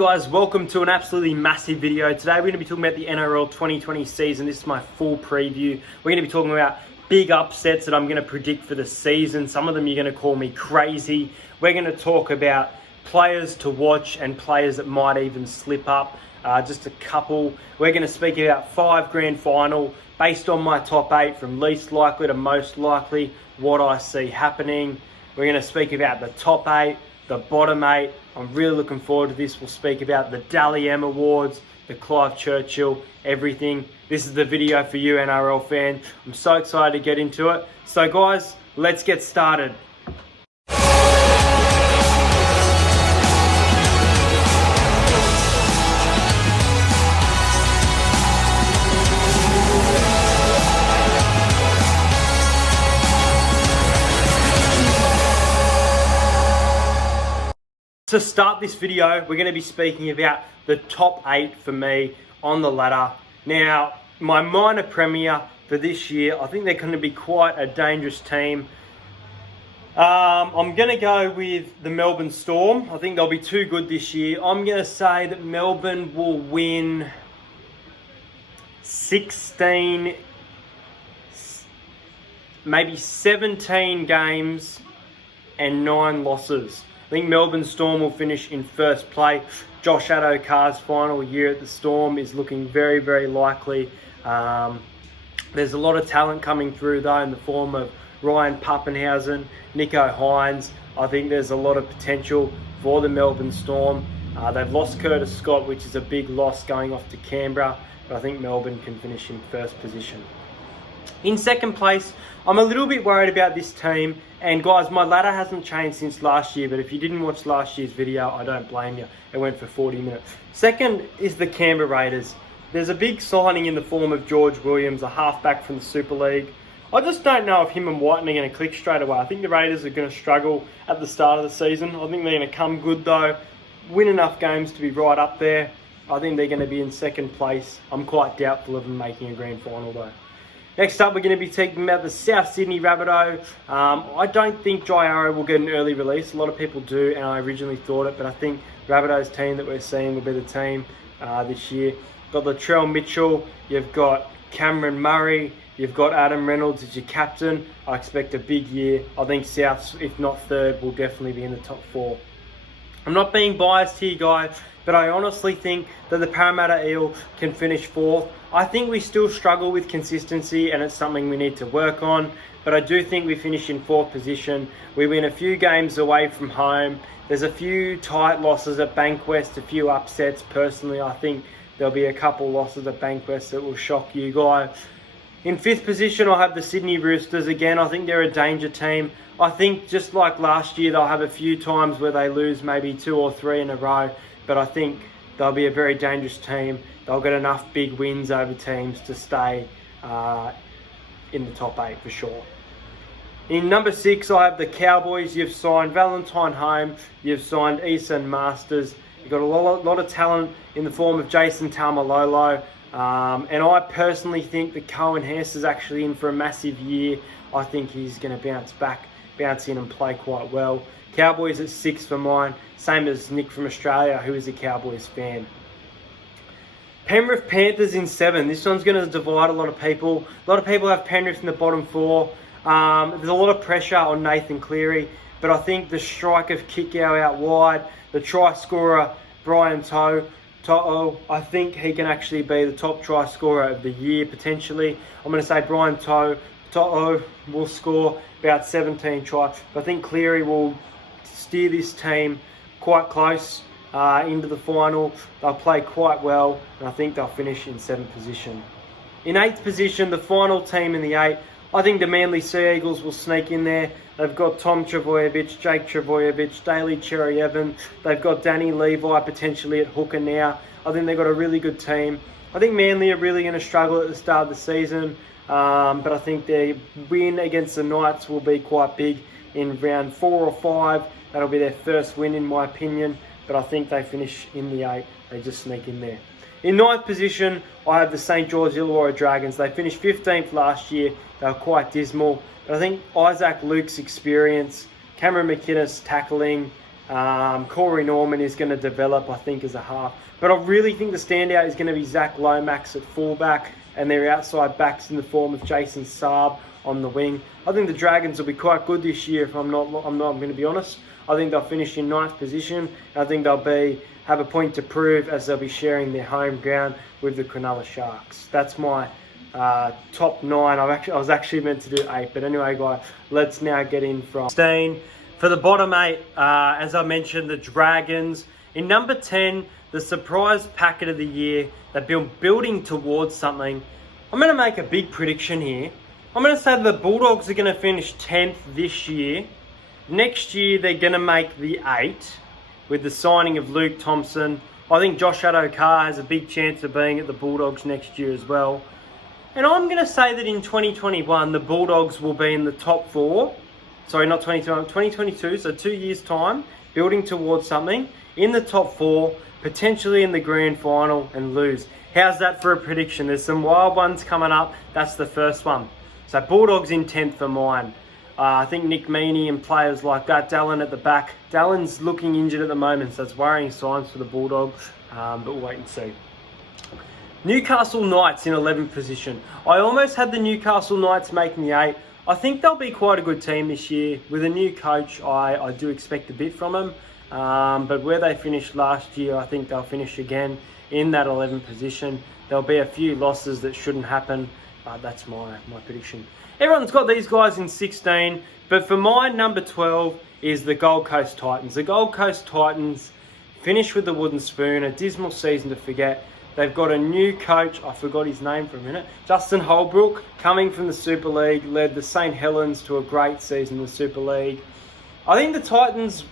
Guys, welcome to an absolutely massive video. Today we're going to be talking about the NRL 2020 season. This is my full preview. We're going to be talking about big upsets that I'm going to predict for the season. Some of them you're going to call me crazy. We're going to talk about players to watch and players that might even slip up. Just a couple. We're going to speak about 5 grand final based on my top 8 from least likely to most likely, what I see happening. We're going to speak about the top 8, the bottom 8. I'm really looking forward to this. We'll speak about the Dally M Awards, the Clive Churchill, everything. This is the video for you, NRL fan. I'm so excited to get into it. So guys, let's get started. To start this video, we're going to be speaking about the top 8 for me on the ladder. Now, my minor premier for this year, I think they're going to be quite a dangerous team. I'm going to go with the Melbourne Storm. I think they'll be too good this year. I'm going to say that Melbourne will win 16, maybe 17 games and 9 losses. I think Melbourne Storm will finish in first place. Josh Addo-Carr's final year at the Storm is looking very, very likely. There's a lot of talent coming through though in the form of Ryan Papenhuyzen, Nicho Hynes. I think there's a lot of potential for the Melbourne Storm. They've lost Curtis Scott, which is a big loss going off to Canberra, but I think Melbourne can finish in first position. In second place, I'm a little bit worried about this team. And guys, my ladder hasn't changed since last year, but if you didn't watch last year's video, I don't blame you. It went for 40 minutes. Second is the Canberra Raiders. There's a big signing in the form of George Williams, a halfback from the Super League. I just don't know if him and Whiten are going to click straight away. I think the Raiders are going to struggle at the start of the season. I think they're going to come good though, win enough games to be right up there. I think they're going to be in second place. I'm quite doubtful of them making a grand final though. Next up, we're going to be talking about the South Sydney Rabbitohs. I don't think Jai Arrow will get an early release. A lot of people do, and I originally thought it, but I think Rabbitohs team that we're seeing will be the team this year. Got Latrell Mitchell, you've got Cameron Murray, you've got Adam Reynolds as your captain. I expect a big year. I think South, if not third, will definitely be in the top 4. I'm not being biased here, guys, but I honestly think that the Parramatta Eel can finish 4th. I think we still struggle with consistency and it's something we need to work on, but I do think we finish in 4th position. We win a few games away from home. There's a few tight losses at Bankwest, a few upsets. Personally, I think there'll be a couple losses at Bankwest that will shock you guys. In 5th position, I have the Sydney Roosters. Again, I think they're a danger team. I think just like last year, they'll have a few times where they lose maybe 2 or 3 in a row, but I think they'll be a very dangerous team. They'll get enough big wins over teams to stay in the top 8 for sure. In number 6, I have the Cowboys. You've signed Valentine Holmes. You've signed Eason Masters. You've got a lot of talent in the form of Jason Taumalolo. And I personally think that Coen Hess is actually in for a massive year. I think he's going to bounce in and play quite well. Cowboys at 6 for mine. Same as Nick from Australia, who is a Cowboys fan. Penrith Panthers in 7. This one's going to divide a lot of people. A lot of people have Penrith in the bottom 4. There's a lot of pressure on Nathan Cleary, but I think the strike of Kikau out wide, the try scorer Brian To'o, I think he can actually be the top try scorer of the year potentially. I'm going to say Brian To'o will score about 17 tries, but I think Cleary will steer this team quite close into the final. They'll play quite well, and I think they'll finish in 7th position. In 8th position, the final team in the 8, I think the Manly Sea Eagles will sneak in there. They've got Tom Trbojevic, Jake Trbojevic, Daly Cherry-Evans. They've got Danny Levi potentially at hooker now. I think they've got a really good team. I think Manly are really going to struggle at the start of the season, but I think their win against the Knights will be quite big in round 4 or 5. That'll be their first win in my opinion, but I think they finish in the 8. They just sneak in there. In 9th position, I have the St. George Illawarra Dragons. They finished 15th last year. They were quite dismal. But I think Isaac Luke's experience, Cameron McInnes tackling, Corey Norman is going to develop, I think, as a half. But I really think the standout is going to be Zach Lomax at fullback and their outside backs in the form of Jason Saab on the wing. I think the Dragons will be quite good this year, if I'm going to be honest. I think they'll finish in 9th position. I think they'll have a point to prove, as they'll be sharing their home ground with the Cronulla Sharks. That's my top 9. I was actually meant to do 8, but anyway, guys, let's now get in from 16. For the bottom 8, as I mentioned, the Dragons. In number 10, the surprise packet of the year. They've been building towards something. I'm going to make a big prediction here. I'm going to say the Bulldogs are going to finish 10th this year. Next year, they're going to make the 8 with the signing of Luke Thompson. I think Josh Addo-Carr has a big chance of being at the Bulldogs next year as well. And I'm going to say that in 2021, the Bulldogs will be in the top 4. Sorry, not 2021, 2022, so 2 years' time, building towards something, in the top 4, potentially in the grand final, and lose. How's that for a prediction? There's some wild ones coming up. That's the first one. So Bulldogs in 10th for mine. I think Nick Meaney and players like that. Dallin at the back. Dallin's looking injured at the moment, so it's worrying signs for the Bulldogs, but we'll wait and see. Newcastle Knights in 11th position. I almost had the Newcastle Knights making the 8. I think they'll be quite a good team this year. With a new coach, I do expect a bit from them. But where they finished last year, I think they'll finish again in that 11th position. There'll be a few losses that shouldn't happen. That's my prediction. Everyone's got these guys in 16, but for my number 12 is the Gold Coast Titans. The Gold Coast Titans finished with the wooden spoon, a dismal season to forget. They've got a new coach, I forgot his name for a minute, Justin Holbrook, coming from the Super League, led the St. Helens to a great season in the Super League. I think the Titans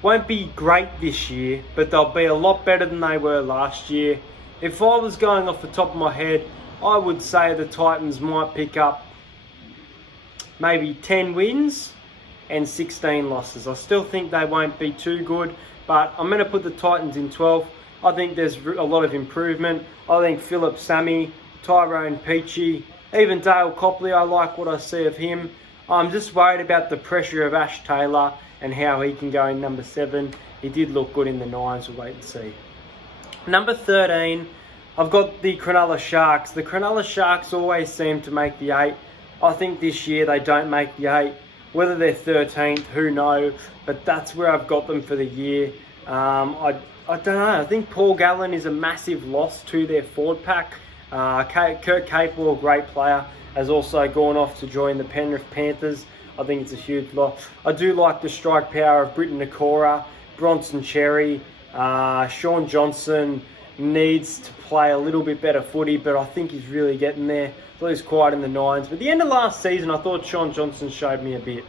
won't be great this year, but they'll be a lot better than they were last year. If I was going off the top of my head, I would say the Titans might pick up maybe 10 wins and 16 losses. I still think they won't be too good, but I'm going to put the Titans in 12th. I think there's a lot of improvement. I think Philip Sammy, Tyrone Peachy, even Dale Copley, I like what I see of him. I'm just worried about the pressure of Ash Taylor and how he can go in number 7. He did look good in the 9s, we'll wait and see. Number 13, I've got the Cronulla Sharks. The Cronulla Sharks always seem to make the 8. I think this year they don't make the 8. Whether they're 13th, who knows? But that's where I've got them for the year. I don't know. I think Paul Gallen is a massive loss to their forward pack. Kurt Capewell, a great player, has also gone off to join the Penrith Panthers. I think it's a huge loss. I do like the strike power of Britton Nakora, Bronson Cherry. Sean Johnson needs to play a little bit better footy, but I think he's really getting there. I thought he was quiet in the 9s. But at the end of last season, I thought Sean Johnson showed me a bit.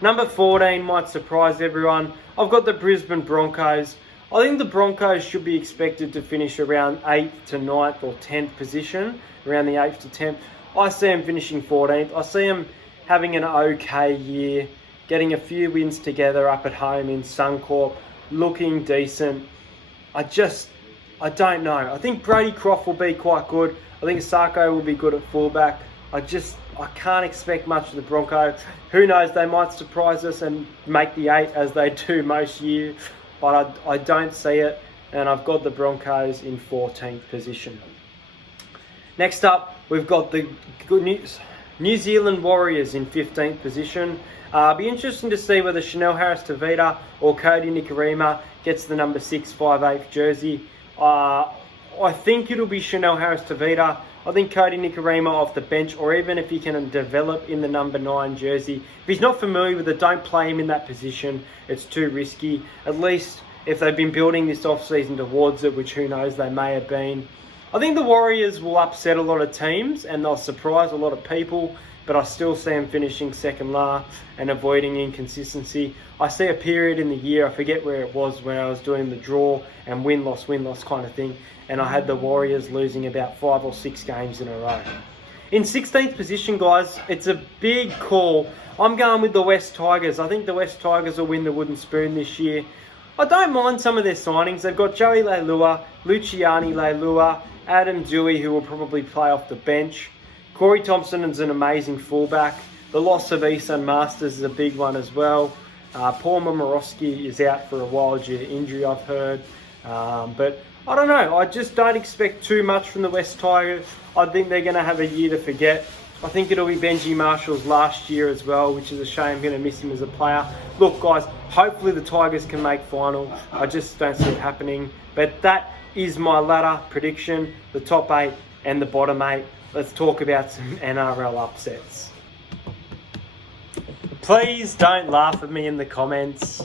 Number 14 might surprise everyone. I've got the Brisbane Broncos. I think the Broncos should be expected to finish around 8th to 9th or 10th position, around the 8th to 10th. I see them finishing 14th. I see them having an okay year, getting a few wins together up at home in Suncorp, looking decent. I don't know. I think Brady Croft will be quite good. I think Sarko will be good at fullback. I can't expect much of the Broncos. Who knows, they might surprise us and make the 8 as they do most years. But I don't see it. And I've got the Broncos in 14th position. Next up, we've got the New Zealand Warriors in 15th position. Be interesting to see whether Chanel Harris-Tavita or Cody Nikorima gets the number 6/5/8 jersey. I think it'll be Chanel Harris-Tavita. I think Cody Nikorima off the bench, or even if he can develop in the number 9 jersey. If he's not familiar with it, don't play him in that position. It's too risky. At least if they've been building this off-season towards it, which who knows, they may have been. I think the Warriors will upset a lot of teams and they'll surprise a lot of people, but I still see them finishing second last and avoiding inconsistency. I see a period in the year, I forget where it was, when I was doing the draw and win-loss kind of thing, and I had the Warriors losing about 5 or 6 games in a row. In 16th position, guys, it's a big call. I'm going with the West Tigers. I think the West Tigers will win the wooden spoon this year. I don't mind some of their signings. They've got Joey Leilua, Luciani Leilua, Adam Dewey, who will probably play off the bench. Corey Thompson is an amazing fullback. The loss of Esan Masters is a big one as well. Paul Momorowski is out for a while due to injury, I've heard. But I don't know. I just don't expect too much from the West Tigers. I think they're going to have a year to forget. I think it'll be Benji Marshall's last year as well, which is a shame. I'm going to miss him as a player. Look, guys, hopefully the Tigers can make final. I just don't see it happening. But that is my ladder prediction, the top 8 and the bottom 8. Let's talk about some NRL upsets. Please don't laugh at me in the comments.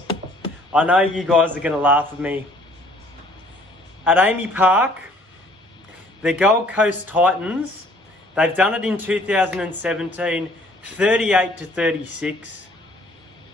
I know you guys are going to laugh at me. At AAMI Park, the Gold Coast Titans, they've done it in 2017, 38-36.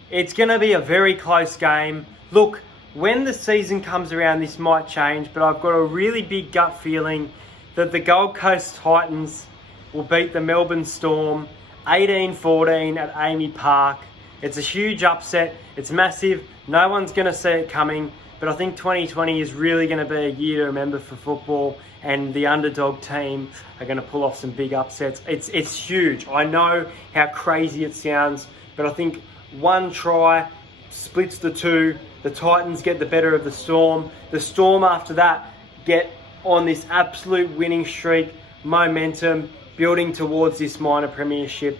It's going to be a very close game. Look, when the season comes around, this might change, but I've got a really big gut feeling that the Gold Coast Titans will beat the Melbourne Storm 18-14 at AAMI Park. It's a huge upset. It's massive. No one's going to see it coming. But I think 2020 is really going to be a year to remember for football, and the underdog team are going to pull off some big upsets. It's huge. I know how crazy it sounds, but I think one try splits the two. The Titans get the better of the Storm. The Storm after that get on this absolute winning streak, momentum, building towards this minor premiership.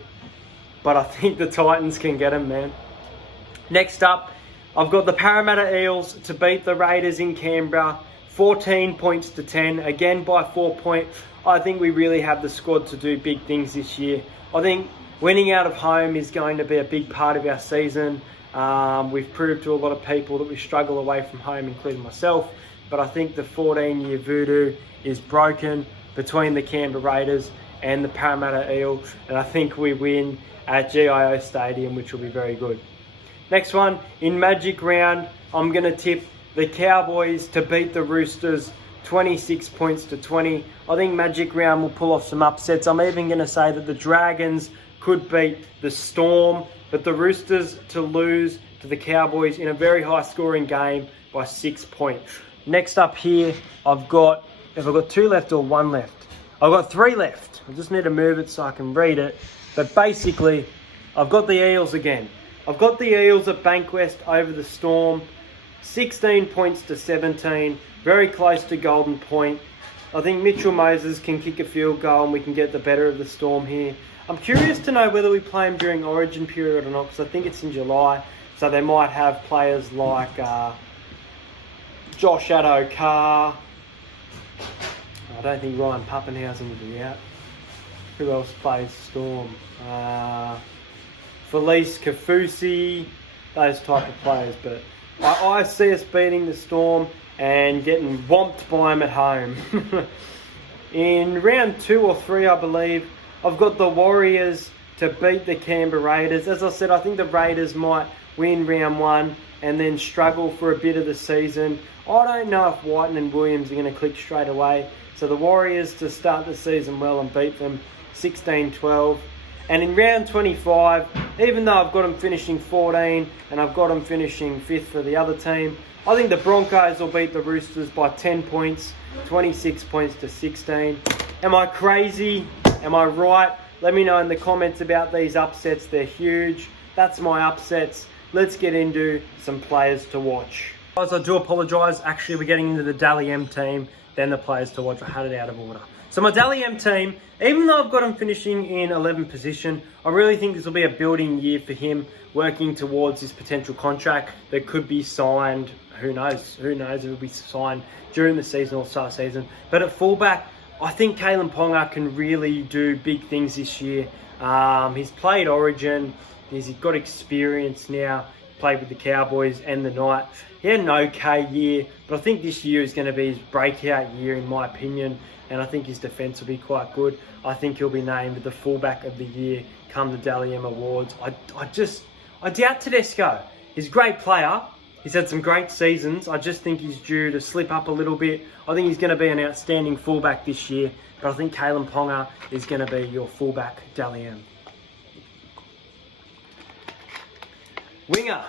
But I think the Titans can get them, man. Next up, I've got the Parramatta Eels to beat the Raiders in Canberra, 14 points to 10, again by 4 points. I think we really have the squad to do big things this year. I think winning out of home is going to be a big part of our season. We've proved to a lot of people that we struggle away from home, including myself. But I think the 14-year voodoo is broken between the Canberra Raiders and the Parramatta Eels. And I think we win at GIO Stadium, which will be very good. Next one, in Magic Round, I'm going to tip the Cowboys to beat the Roosters 26 points to 20. I think Magic Round will pull off some upsets. I'm even going to say that the Dragons could beat the Storm, but the Roosters to lose to the Cowboys in a very high scoring game by 6 points. Next up here, have I got 2 left or 1 left? I've got 3 left. I just need to move it so I can read it. But basically, I've got the Eels again. I've got the Eels at Bankwest over the Storm, 16 points to 17, very close to Golden Point. I think Mitchell Moses can kick a field goal and we can get the better of the Storm here. I'm curious to know whether we play him during Origin period or not, because I think it's in July, so they might have players like Josh Addo-Carr. I don't think Ryan Pappenhausen would be out. Who else plays Storm? Felice Kafusi, those type of players. But I see us beating the Storm and getting whomped by them at home. In round 2 or 3, I believe, I've got the Warriors to beat the Canberra Raiders. As I said, I think the Raiders might win round 1 and then struggle for a bit of the season. I don't know if Whiten and Williams are going to click straight away. So the Warriors to start the season well and beat them 16-12. And in round 25, even though I've got them finishing 14 and I've got them finishing 5th for the other team, I think the Broncos will beat the Roosters by 10 points, 26 points to 16. Am I crazy? Am I right? Let me know in the comments about these upsets. They're huge. That's my upsets. Let's get into some players to watch. Guys, I do apologise. Actually, we're getting into the Dally M team, then the players to watch. I had it out of order. So my Dally M team, even though I've got him finishing in 11th position, I really think this will be a building year for him, working towards his potential contract that could be signed. Who knows? Who knows if it'll be signed during the season or start season. But at fullback, I think Kalyn Ponga can really do big things this year. He's played Origin. He's got experience now. Played with the Cowboys and the Knights. He had an okay year, but I think this year is going to be his breakout year in my opinion. And I think his defence will be quite good. I think he'll be named the fullback of the year come the Dally M Awards. I doubt Tedesco. He's a great player. He's had some great seasons. I just think he's due to slip up a little bit. I think he's going to be an outstanding fullback this year. But I think Kalyn Ponga is going to be your fullback Dally M. Winger.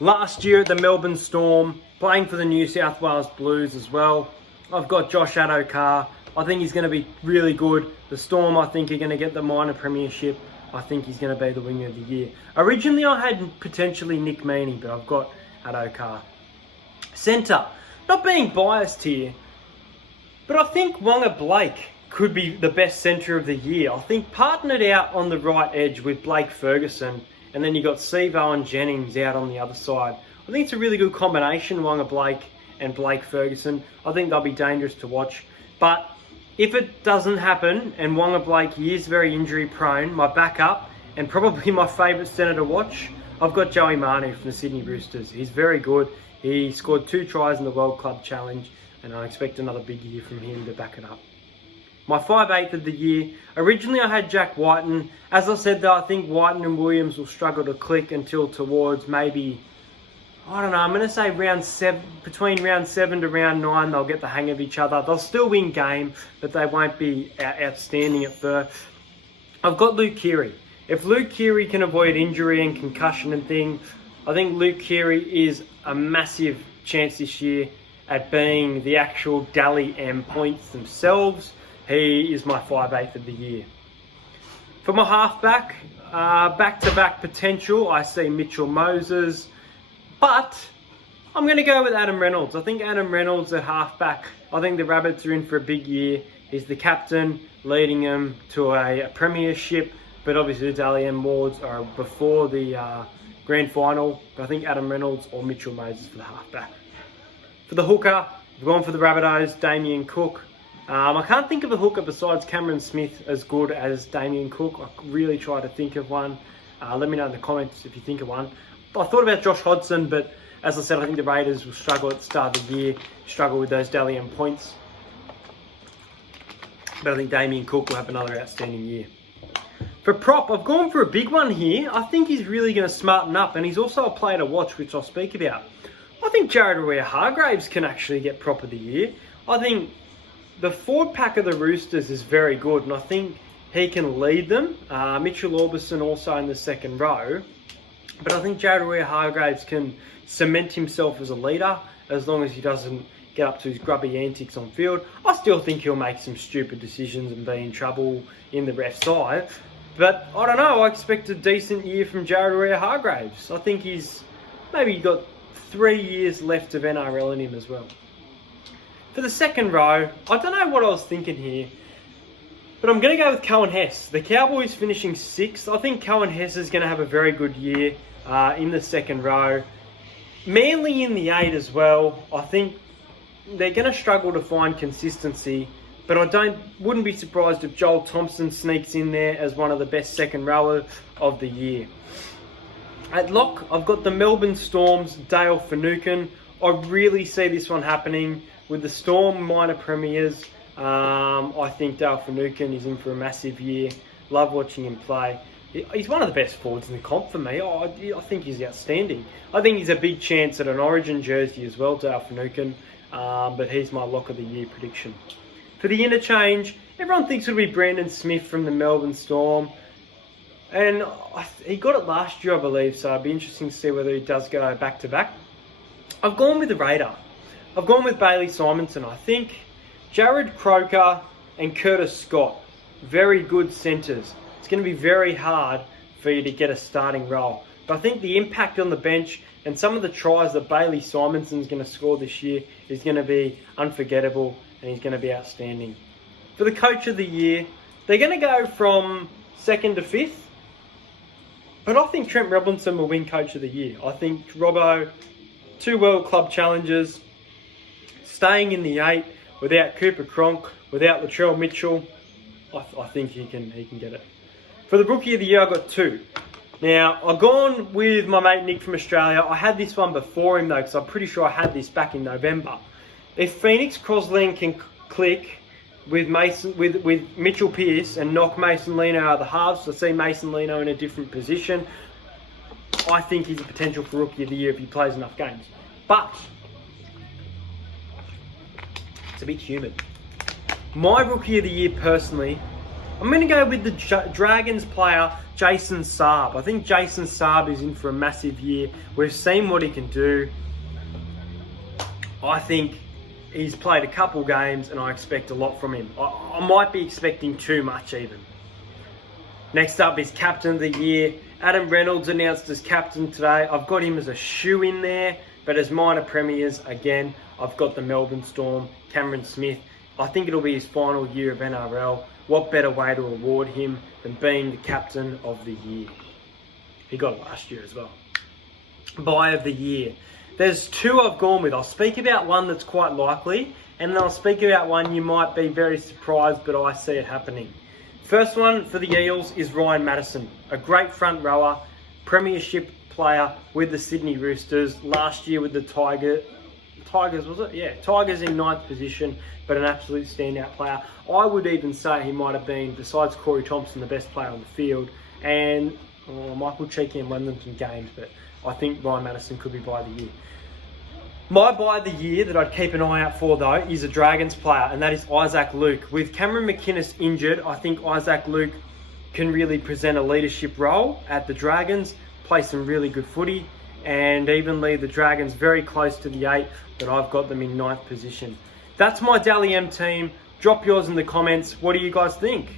Last year at the Melbourne Storm, playing for the New South Wales Blues as well. I've got Josh Addo-Carr. I think he's going to be really good. The Storm, I think, are going to get the minor premiership. I think he's going to be the winger of the year. Originally, I had potentially Nick Meaney, but I've got Addo-Carr. Centre. Not being biased here, but I think Wonga Blake could be the best centre of the year. I think partnered out on the right edge with Blake Ferguson, and then you got Sevo and Jennings out on the other side. I think it's a really good combination, Wonga Blake and Blake Ferguson. I think they'll be dangerous to watch. But if it doesn't happen, and Wonga Blake is very injury prone, my backup, and probably my favourite centre to watch, I've got Joey Manu from the Sydney Roosters. He's very good. He scored 2 tries in the World Club Challenge, and I expect another big year from him to back it up. My 5/8 of the year, originally I had Jack Whiten. As I said though, I think Whiten and Williams will struggle to click until towards maybe, I don't know, I'm going to say between round 7 to round 9, they'll get the hang of each other. They'll still win game, but they won't be outstanding at first. I've got Luke Keary. If Luke Keary can avoid injury and concussion and things, I think Luke Keary is a massive chance this year at being the actual Dally M points themselves. He is my 5/8 of the year. For my halfback, back-to-back potential, I see Mitchell Moses, but I'm going to go with Adam Reynolds. I think Adam Reynolds at halfback, I think the Rabbits are in for a big year. He's the captain, leading them to a premiership, but obviously the Dally M Awards are before the grand final. But I think Adam Reynolds or Mitchell Moses for the halfback. For the hooker, I've gone for the Rabbitohs, Damien Cook. I can't think of a hooker besides Cameron Smith as good as Damien Cook. I really try to think of one. Let me know in the comments if you think of one. I thought about Josh Hodgson, but as I said, I think the Raiders will struggle at the start of the year, struggle with those Dally M points. But I think Damien Cook will have another outstanding year. For prop, I've gone for a big one here. I think he's really going to smarten up, and he's also a player to watch, which I'll speak about. I think Jared Waerea-Hargreaves can actually get prop of the year. I think the forward pack of the Roosters is very good, and I think he can lead them. Mitchell Orbison also in the second row. But I think Jared Waerea-Hargreaves can cement himself as a leader as long as he doesn't get up to his grubby antics on field. I still think he'll make some stupid decisions and be in trouble in the ref's eye. But I don't know, I expect a decent year from Jared Waerea-Hargreaves. I think he's maybe got 3 years left of NRL in him as well. For the second row, I don't know what I was thinking here, but I'm going to go with Coen Hess. The Cowboys finishing 6th. I think Coen Hess is going to have a very good year in the second row. Manly in the 8 as well. I think they're going to struggle to find consistency, but I wouldn't be surprised if Joel Thompson sneaks in there as one of the best second rowers of the year. At lock, I've got the Melbourne Storm's Dale Finucane. I really see this one happening. With the Storm minor premiers, I think Dale Finucane is in for a massive year. Love watching him play. He's one of the best forwards in the comp for me. I think he's outstanding. I think he's a big chance at an Origin jersey as well, Dale Finucane. But he's my lock of the year prediction. For the interchange, everyone thinks it'll be Brandon Smith from the Melbourne Storm. And he got it last year, I believe, so it'll be interesting to see whether he does go back-to-back. I've gone with the Raider. I've gone with Bailey Simonson. I think Jared Croker and Curtis Scott, very good centres. It's going to be very hard for you to get a starting role. But I think the impact on the bench and some of the tries that Bailey Simonson's going to score this year is going to be unforgettable, and he's going to be outstanding. For the coach of the year, they're going to go from 2nd to 5th. But I think Trent Robinson will win coach of the year. I think Robbo, 2 World Club challenges, staying in the 8 without Cooper Cronk, without Latrell Mitchell, I think he can get it. For the Rookie of the Year, I've got 2. Now, I've gone with my mate Nick from Australia. I had this one before him though, because I'm pretty sure I had this back in November. If Phoenix Crosland can click with Mitchell Pearce and knock Mason Lino out of the halves, I see Mason Lino in a different position. I think he's a potential for Rookie of the Year if he plays enough games. But it's a bit humid. My Rookie of the Year personally, I'm going to go with the Dragons player, Jason Saab. I think Jason Saab is in for a massive year. We've seen what he can do. I think he's played a couple games and I expect a lot from him. I might be expecting too much even. Next up is Captain of the Year. Adam Reynolds announced as captain today. I've got him as a shoe in there, but as minor premiers, again, I've got the Melbourne Storm, Cameron Smith. I think it'll be his final year of NRL. What better way to reward him than being the Captain of the Year? He got it last year as well. Buy of the Year. There's two I've gone with. I'll speak about one that's quite likely, and then I'll speak about one you might be very surprised, but I see it happening. First one for the Eels is Ryan Matterson, a great front rower, premiership player with the Sydney Roosters, last year with the Tigers, was it? Yeah, Tigers in 9th position, but an absolute standout player. I would even say he might have been, besides Corey Thompson, the best player on the field, and Michael Cheeky and Wellington games, but I think Ryan Matterson could be by the year. My buy of the year that I'd keep an eye out for, though, is a Dragons player, and that is Isaac Luke. With Cameron McInnes injured, I think Isaac Luke can really present a leadership role at the Dragons, play some really good footy, and even lead the Dragons very close to the 8, but I've got them in 9th position. That's my Dally M team. Drop yours in the comments. What do you guys think?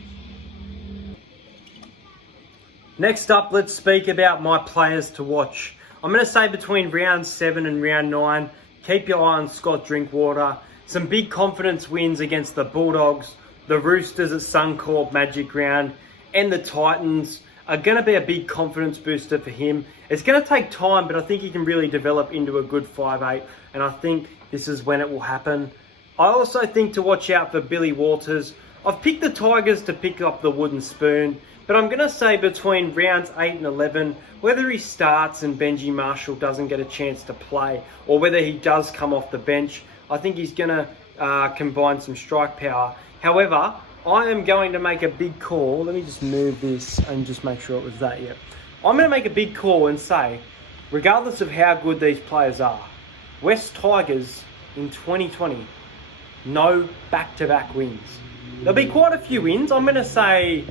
Next up, let's speak about my players to watch. I'm going to say between round 7 and round 9, keep your eye on Scott Drinkwater. Some big confidence wins against the Bulldogs, the Roosters at Suncorp Magic Round, and the Titans are going to be a big confidence booster for him. It's going to take time, but I think he can really develop into a good 5'8", and I think this is when it will happen. I also think to watch out for Billy Walters. I've picked the Tigers to pick up the wooden spoon, but I'm going to say between rounds 8 and 11, whether he starts and Benji Marshall doesn't get a chance to play, or whether he does come off the bench, I think he's going to combine some strike power. However, I am going to make a big call. Let me just move this and just make sure it was that yet. I'm going to make a big call and say, regardless of how good these players are, West Tigers in 2020, no back-to-back wins. There'll be quite a few wins. I'm going to say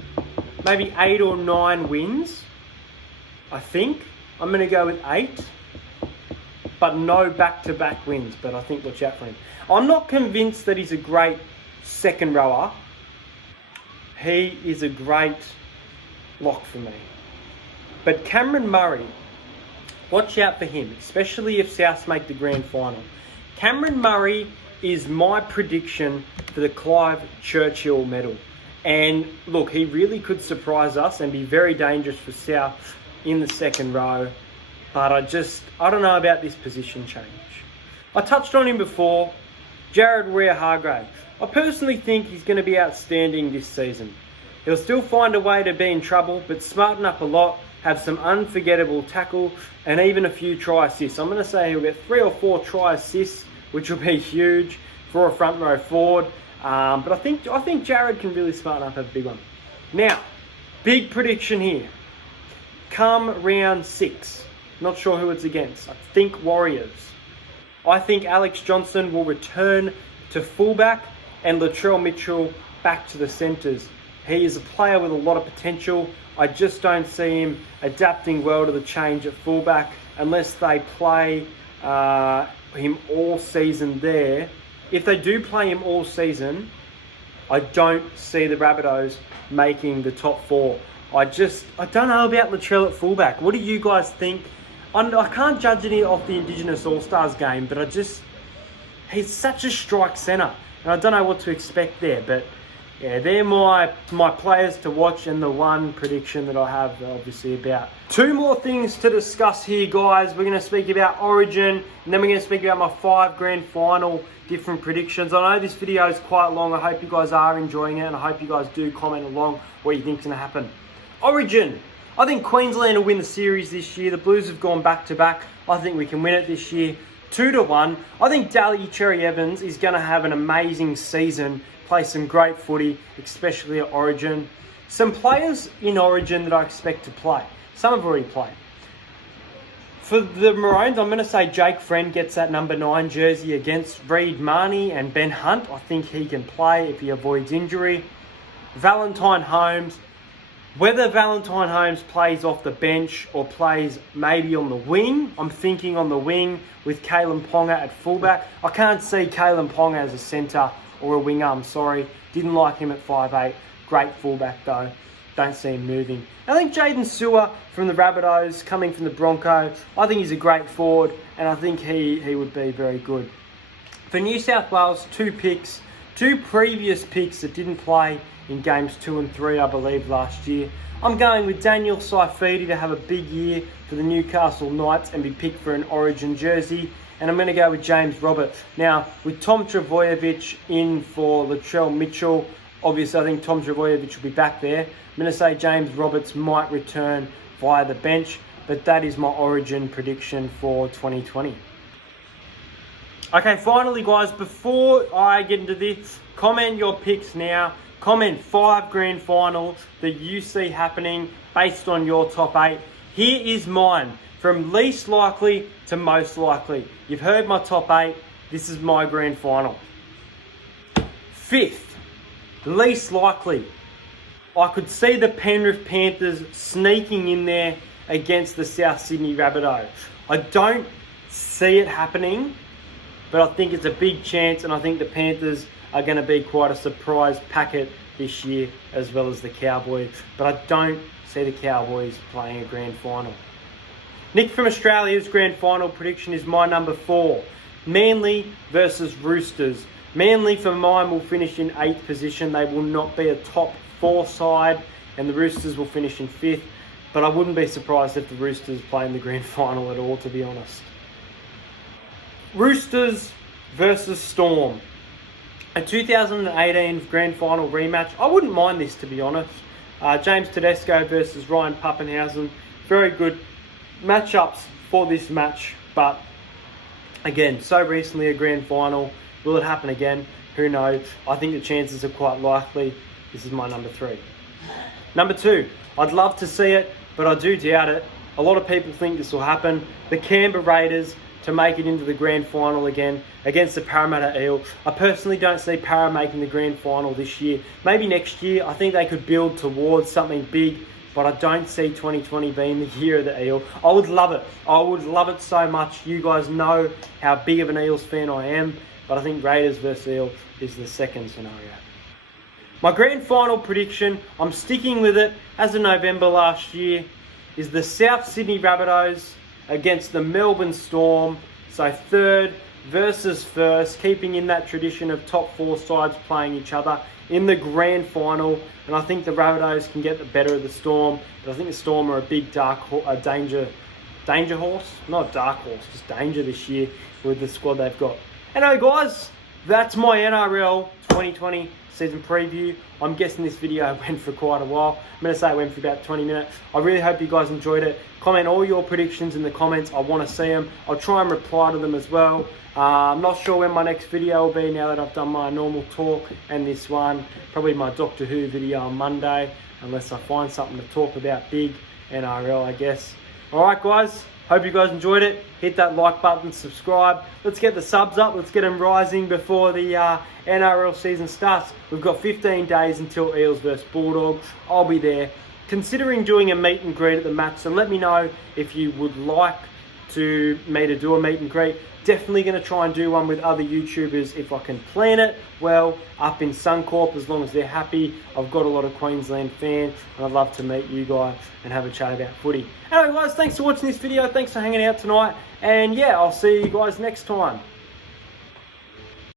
maybe 8 or 9 wins. I think I'm going to go with 8, but no back-to-back wins. But I think watch out for him. I'm not convinced that he's a great second rower. He is a great lock for me. But Cameron Murray, watch out for him, especially if Souths make the grand final. Cameron Murray is my prediction for the Clive Churchill medal. And look, he really could surprise us and be very dangerous for South in the second row. But I don't know about this position change. I touched on him before, Jared Waerea-Hargrave. I personally think he's going to be outstanding this season. He'll still find a way to be in trouble, but smarten up a lot, have some unforgettable tackle, and even a few try assists. I'm going to say he'll get 3 or 4 try assists, which will be huge for a front row forward. But I think Jared can really smarten up a big one. Now, big prediction here. Come round 6, not sure who it's against. I think Warriors. I think Alex Johnson will return to fullback and Latrell Mitchell back to the centres. He is a player with a lot of potential. I just don't see him adapting well to the change at fullback unless they play him all season there. If they do play him all season, I don't see the Rabbitohs making the top 4. I don't know about Latrell at fullback. What do you guys think? I can't judge any of the Indigenous All-Stars game, but he's such a strike centre. And I don't know what to expect there, but yeah, they're my players to watch and the one prediction that I have obviously about. 2 more things to discuss here, guys. We're going to speak about Origin, and then we're going to speak about my 5 grand final different predictions. I know this video is quite long. I hope you guys are enjoying it, and I hope you guys do comment along what you think is going to happen. Origin. I think Queensland will win the series this year. The Blues have gone back-to-back. I think we can win it this year. 2-1. I think Daly Cherry Evans is going to have an amazing season, play some great footy, especially at Origin. Some players in Origin that I expect to play. Some have already played. For the Maroons, I'm going to say Jake Friend gets that number 9 jersey against Reid Marnie and Ben Hunt. I think he can play if he avoids injury. Valentine Holmes. Whether Valentine Holmes plays off the bench or plays maybe on the wing, I'm thinking on the wing with Kalen Ponga at fullback. I can't see Kalen Ponga as a centre or a winger, I'm sorry. Didn't like him at 5'8". Great fullback though. don't see him moving. I think Jaden Sewer from the Rabbitohs, coming from the Broncos, I think he's a great forward, and I think he would be very good. For New South Wales, 2 picks, 2 previous picks that didn't play in games 2 and 3, I believe, last year. I'm going with Daniel Saifiti to have a big year for the Newcastle Knights and be picked for an Origin jersey. And I'm going to go with James Roberts. Now, with Tom Trbojevic in for Latrell Mitchell, obviously I think Tom Trbojevic will be back there. I'm going to say James Roberts might return via the bench, but that is my Origin prediction for 2020. Okay, finally guys, before I get into this, comment your picks now. Comment 5 grand finals that you see happening based on your top 8. Here is mine, from least likely to most likely. You've heard my top 8. This is my grand final. 5th, least likely. I could see the Penrith Panthers sneaking in there against the South Sydney Rabbitohs. I don't see it happening, but I think it's a big chance, and I think the Panthers are going to be quite a surprise packet this year, as well as the Cowboys. But I don't see the Cowboys playing a grand final. Nick from Australia's grand final prediction is my number 4. Manly versus Roosters. Manly, for mine, will finish in 8th position. They will not be a top 4 side, and the Roosters will finish in 5th. But I wouldn't be surprised if the Roosters play in the grand final at all, to be honest. Roosters versus Storm. A 2018 grand final rematch. I wouldn't mind this, to be honest. James Tedesco versus Ryan Pappenhausen. Very good matchups for this match. But again, so recently a grand final. Will it happen again? Who knows? I think the chances are quite likely. This is my number 3. Number 2. I'd love to see it, but I do doubt it. A lot of people think this will happen. The Canberra Raiders to make it into the grand final again against the Parramatta Eels. I personally don't see Para making the grand final this year. Maybe next year. I think they could build towards something big, but I don't see 2020 being the year of the Eel. I would love it. I would love it so much. You guys know how big of an Eels fan I am, but I think Raiders versus Eels is the second scenario. My grand final prediction, I'm sticking with it as of November last year, is the South Sydney Rabbitohs against the Melbourne Storm. So 3rd versus 1st, keeping in that tradition of top 4 sides playing each other in the grand final. And I think the Rabbitohs can get the better of the Storm, but I think the Storm are a big danger horse? Not dark horse, just danger this year with the squad they've got. Anyway guys, that's my NRL 2020 season preview. I'm guessing this video went for quite a while. I'm going to say it went for about 20 minutes. I really hope you guys enjoyed it. Comment all your predictions in the comments. I want to see them. I'll try and reply to them as well. I'm not sure when my next video will be now that I've done my normal talk and this one. Probably my Doctor Who video on Monday, unless I find something to talk about big NRL, I guess. Alright guys, hope you guys enjoyed it. Hit that like button, subscribe. Let's get the subs up. Let's get them rising before the NRL season starts. We've got 15 days until Eels versus Bulldogs. I'll be there. Considering doing a meet and greet at the match, so let me know if you would like me to do a meet and greet. Definitely going to try and do one with other YouTubers if I can plan it well up in Suncorp, as long as they're happy. I've got a lot of Queensland fans and I'd love to meet you guys and have a chat about footy. Anyway guys, thanks for watching this video. Thanks for hanging out tonight. And yeah, I'll see you guys next time.